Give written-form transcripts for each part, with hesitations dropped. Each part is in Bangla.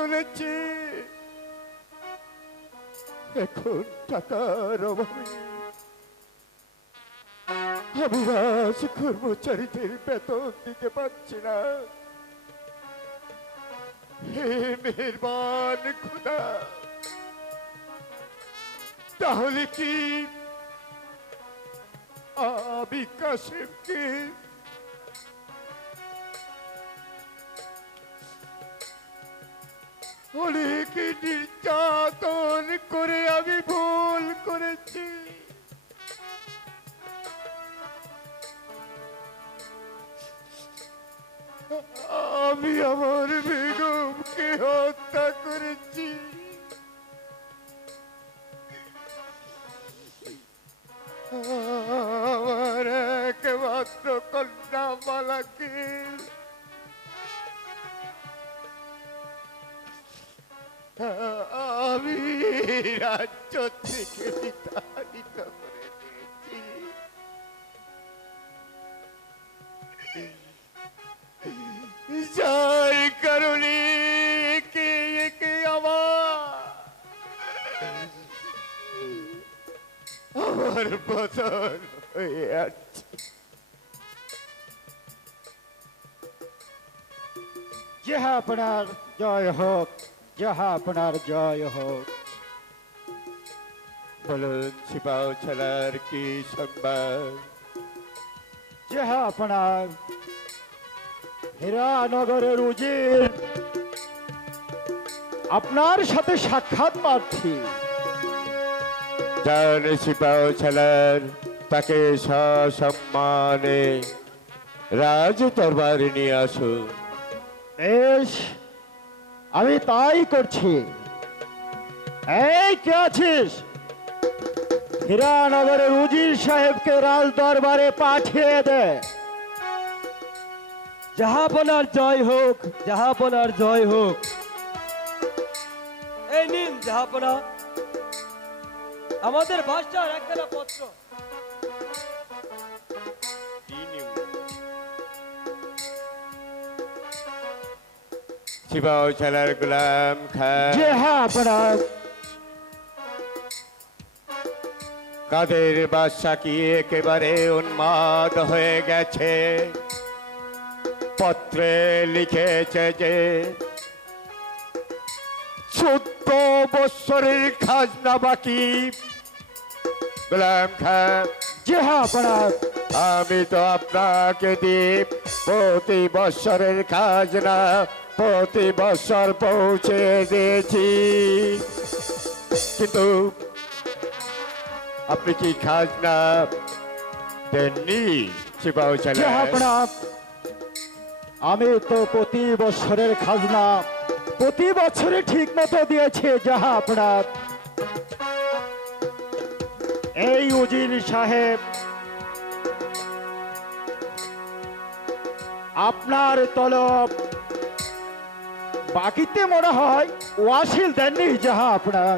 চলেছে। এখন টাকার অভাবে আমি রাজ কর্মচারীদের বেতন দিতে পারছি না। হে মেহেরবান খোদা, তাহলে কি আমি কাসেমকে অনেক নির্যাতন করে আমি ভুল করেছি। আমি আমার বেগমকে হত্যা করেছি। আমার একমাত্র কন্যা মালাকে আমি রাজ্য থেকে বিতাড়িত করে দিয়েছি। যার কারণে একে একে আমার পতন হয়ে আছে। যাহা আপনার জয় হোক, যাহা আপনার জয় হোক। বলুন ছিপাও ছাড়ার কি সংবাদ? যাহা আপনার হীরানগরের উজির আপনার সাথে সাক্ষাৎ প্রার্থী। যান ছিপাও ছাড়ার তাকে সসম্মানে রাজ দরবারে নিয়ে আসুন। বেশ, আমি তাই করছি। এই কে আছিস? হীরানগরের উজির সাহেবকে রাজ দরবারে পাঠিয়ে দে। জাহাপনার জয় হোক, জাহাপনার জয় হোক। এই নিন জাহাপনা, আমাদের বাদশার একখানা পত্র। ছিপাও ছাড়ার গোলাম খান যে হ্যাঁ আপনার কাদের বাদশা কি একেবারে উন্মাদ হয়ে গেছে। পত্রে লিখেছে যে 14 বৎসরের খাজনা বাকি। গোলাম খান, যে হ্যাঁ আপনার আমি তো আপনাকে দিয়ে প্রতি বৎসরের খাজনা প্রতি বৎসর পৌঁছে দিয়েছি, কিন্তু আপনি কি খাজনা দেননি? ছিপাও যে ছাড়ার আপনার আমি তো প্রতি বছরের খাজনা প্রতি বছরে ঠিক মতো দিয়েছি। যাহা আপনার এই উজির সাহেব আপনার তলব বাকিতে মনে হয় ওয়াসিল দেননি। যাহা আপনার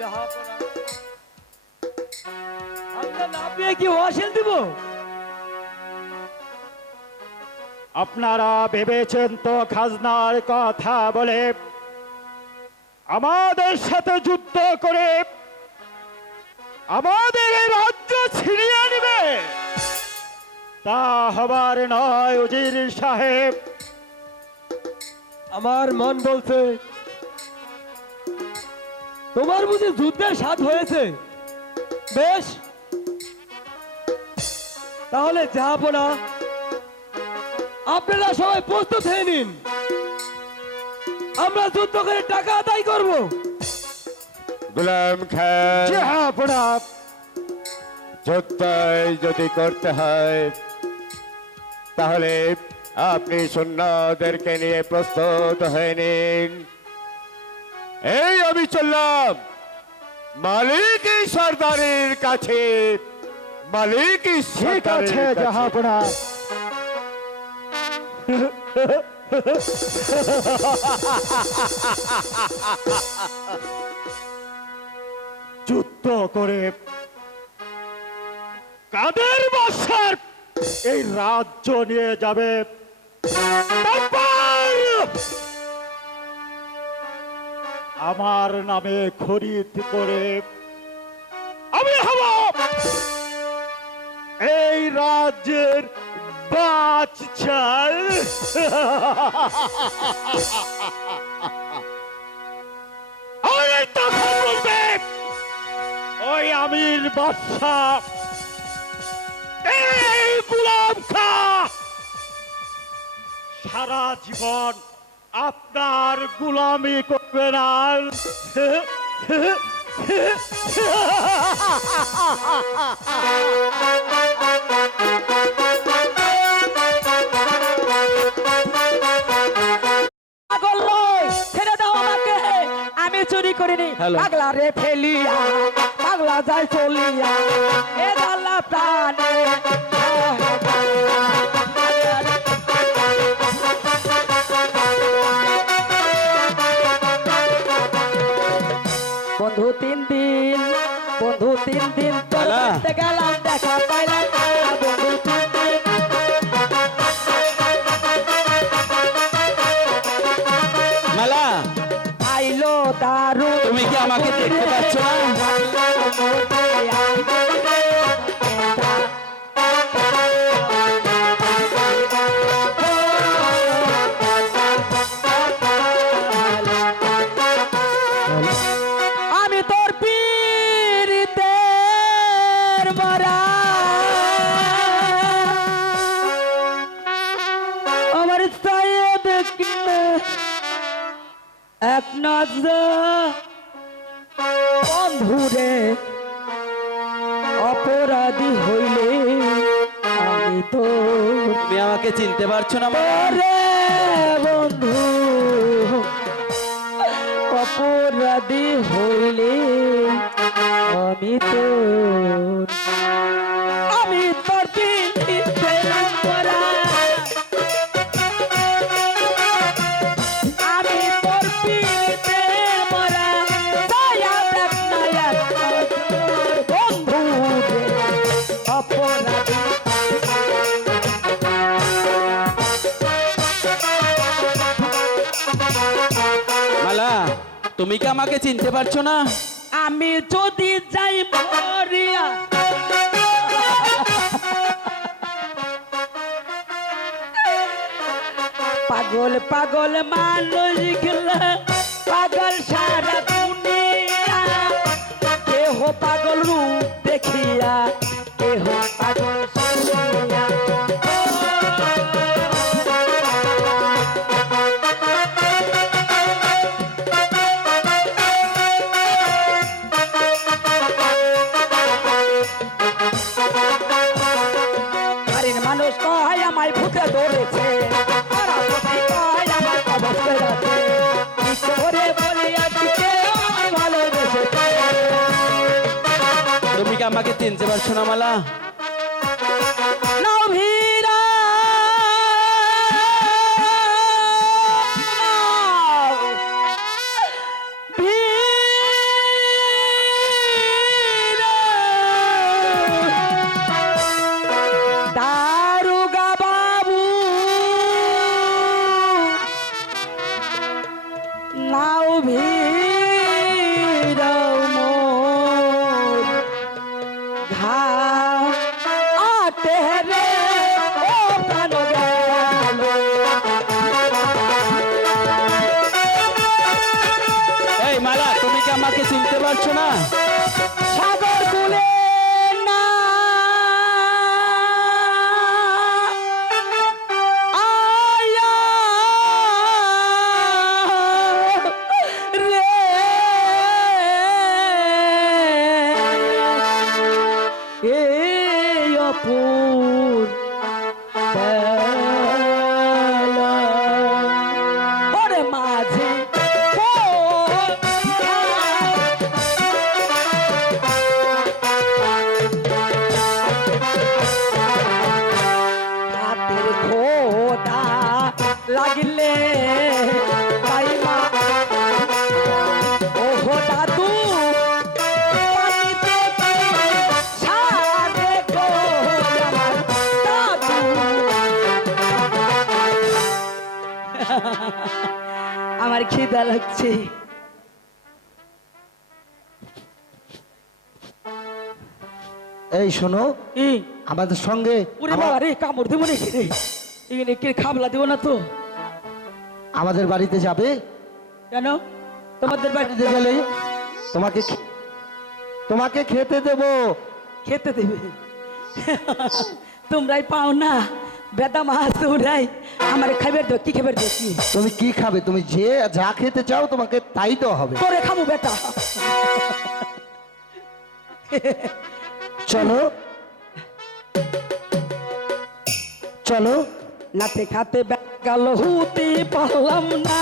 জাহাপনা, আমরা না পেয়ে কি ওয়াসিল দিব? আপনারা ভেবেছেন তো খাজনার কথা বলে আমাদের সাথে যুদ্ধ করে আমাদের এই রাজ্য ছিনিয়ে নেবে? তা হবার নয় উজির সাহেব। আমার মন বলছে তোমার বুঝি যুদ্ধের স্বাদ হয়েছে। বেশ, তাহলে জাহাপনা আপনারা সবাই প্রস্তুত হয়ে নিন, আমরা যুদ্ধ করে টাকা আদায় করব। গোলাম খান, যে আপনার যুদ্ধই যদি করতে হয় তাহলে আপনি সৈন্যদেরকে নিয়ে প্রস্তুত হয়ে নিন। এই আমি চললাম মালিক সর্দারের কাছে। মালিক ঠিক আছে যাহা আপনার। যুদ্ধ করে কাদের বাদশার এই রাজ্য নিয়ে যাবে। তারপর আমার নামে খরিদ করে আমি হব এই রাজ্যের বাদশা। ওই তখন বলবে ওই আমির বাদশা এই গোলাম খা সারা জীবন আপনার গোলামি করবে না। পাগল নয়, ছেড়ে দাও আমাকে, আমি চুরি করিনি। পাগলা রে ফেলিয়া পাগলা যায় চলিয়া এ গাল্লা প্রাণে বন্ধু 3 দিন তোর বাড়িতে গেলাম দেখা পাইলাম না। বন্ধু 3 দিন মালা, আইলো দারু, তুমি কি আমাকে দেখতে পাচ্ছ না? আমি তোর পীড়িতের মরা আমার সায়েদ এক নজর বন্ধুরে অপরাধী হইলে আমি তো তুমি আমাকে চিনতে পারছো না মালা? রে বন্ধু অপরাধী হইলে আমি তো তোর পীড়িতের মরা আমি তোর পীড়িতের মরা দয়া দেখ না এক বন্ধু রে অপরাধী। মালা, তুমি কি আমাকে চিনতে পারছো না? আমি যদি যাই মরিয়া পাগল পাগল মানুষ গেলা পাগল সারা দুনিয়া কেহ পাগল রূপ দেখিয়া কেহ পাগল শুনিয়া বাড়ির মানুষ কয় আমায় ভূতে ধরেছে, পাড়াপতি কয় আমার অবস্থা আছে, কি করে বলি আজকে আমায় ভালোবেসেছে। তুমি কি আমাকে চিনতে পারছো না মালা? নাও ভিড়া দারুগা বাবু নাও ভিড় মোর ঘাম আতে রে ও প্রাণ গেল। এই মালা, তুমি কি আমাকে চিনতে পারছো না? সাগর কুলে না আয়া রে এই অপুর বেলা ওরে মাঝে হাতের খোদা লাগলে পাইমা ওহো দাদু পানিতে সারে গো আমার দাদু। আমার খিদা লাগছে, এই শোনো, ই আমাদের সঙ্গে ওরে বাবা রে, কামড় দেবো নাকি রে? এখানে কে খাবলা দেবো না তো? আমাদের বাড়িতে যাবে। কেন তোমাদের বাড়িতে বাড়িতে গেলে তোমাকে তোমাকে খেতে দেব। খেতে দেবে? তোমরাই পাও না বেদা মাছ, তোমরাই আমার খাবার দো। কি খাবার দো? কি তুমি কি খাবে? তুমি যে যা খেতে চাও তোমাকে তাই তো হবে। করে খাবো বেটা। চলো চলো। নাতে খাতে গেল হুতে পারলাম না,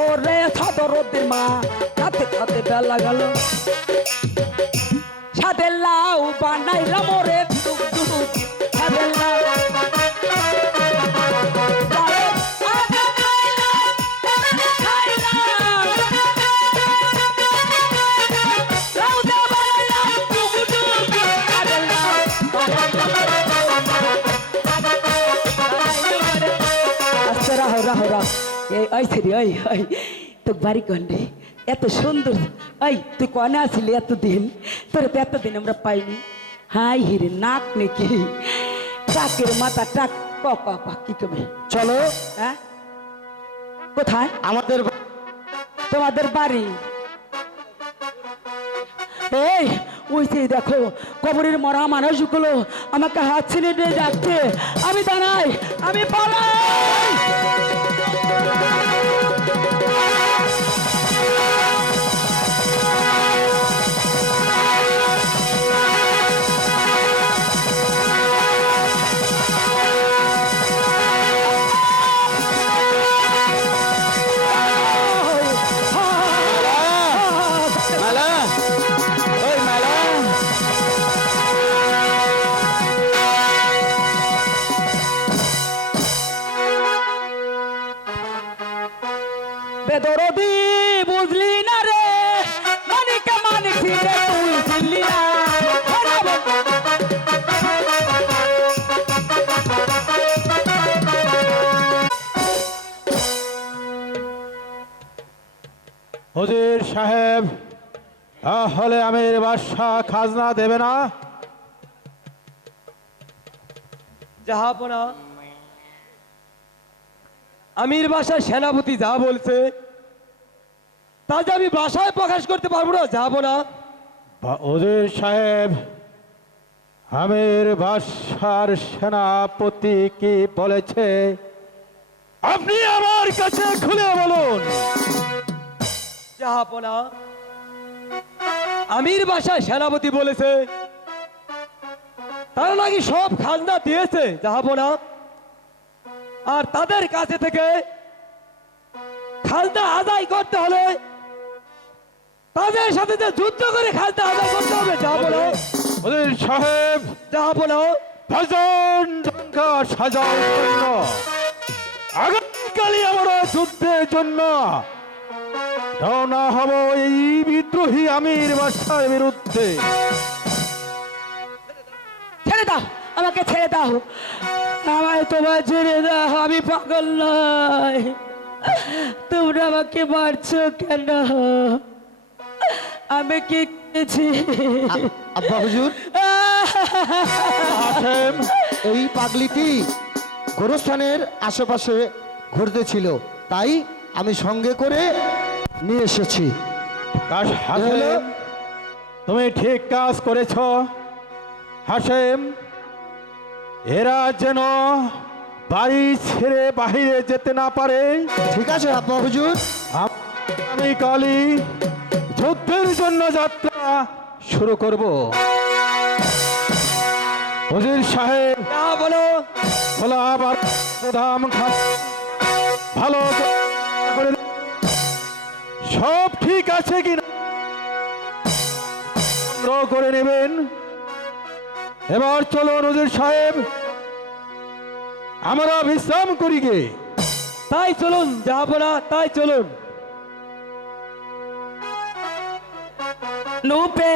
ওরে সাদরদের মা। নাতে খাতে বেলা গেল, সাদের লাউ বানাইলাম ওরে দুক দুক। সাদের লাউ তো বাড়ি কন্ডে এত সুন্দর। এই তুই কনে আসলি এতদিন? তোর তো এতদিন আমরা পাইনি। হাই হিরে নাক নাকি টাকের মাথা টাক কি কবে? চলো হ্যাঁ কোথায়? আমাদের তোমাদের বাড়ি? এই ওই যে দেখো কবরের মরা মানুষগুলো আমাকে হাত ছিনে দিয়ে যাচ্ছে। আমি দাঁড়াই, আমি পালাই। বেদরদি বুঝলি না রে, মানিকা মানিক রে তুই চিনলি না। হুজুর সাহেব, তাহলে আমির বাদশাহ খাজনা দেবে না? জাহাপনা, আমির বাসায় সেনাপতি যা বলছে তা যে আমি বাসায় প্রকাশ করতে পারবো না, জাহাপনা। হুজুর সাহেব, আমির বাদশার সেনাপতি কি বলেছে আপনি আমার কাছে খুলে বলুন। জাহাপনা, আমির বাসায় সেনাপতি বলেছে তারা নাকি সব খাজনা দিয়েছে, জাহাপনা। আর তাদের কাছে থেকে খাজনা আদায় করতে হলে তাদের সাথে যে যুদ্ধ করে খাজনা আদায় করতে হবে, জাহাপনা। হুজুর সাহেব, জাহাপনা, ভজন জঙ্কা সাজার জন্য আগামীকালই আমরা যুদ্ধের জন্য রওনা হব এই বিদ্রোহী আমির বাদশার বিরুদ্ধে। ছেড়ে দাও, আমাকে ছেড়ে দাও, আমায় তোমার ছেড়ে দাও। আমি পাগল নয়, তোমরা আমাকে মারছো কেন? আমি কি করেছি? আব্বা হুজুর, হাসেম, এই পাগলিটি গোরস্থানের আশেপাশে ঘুরতেছিল, তাই আমি সঙ্গে করে নিয়ে এসেছি। হাসেম, তুমি ঠিক কাজ করেছ। হাসেম, এরা যেন বাড়ি ছেড়ে বাহিরে যেতে না পারে। ঠিক আছে আব্বা হুজুর। আমি কালই যুদ্ধের জন্য যাত্রা শুরু করব। হুজুর সাহেব, বলো। খোলা আবার দাম ভালো করে সব ঠিক আছে কিনা করে নেবেন। এবার চলুন হুজুর সাহেব, আমরা বিশ্রাম করি গে। তাই চলুন জাহাপনা, তাই চলুন। নুপে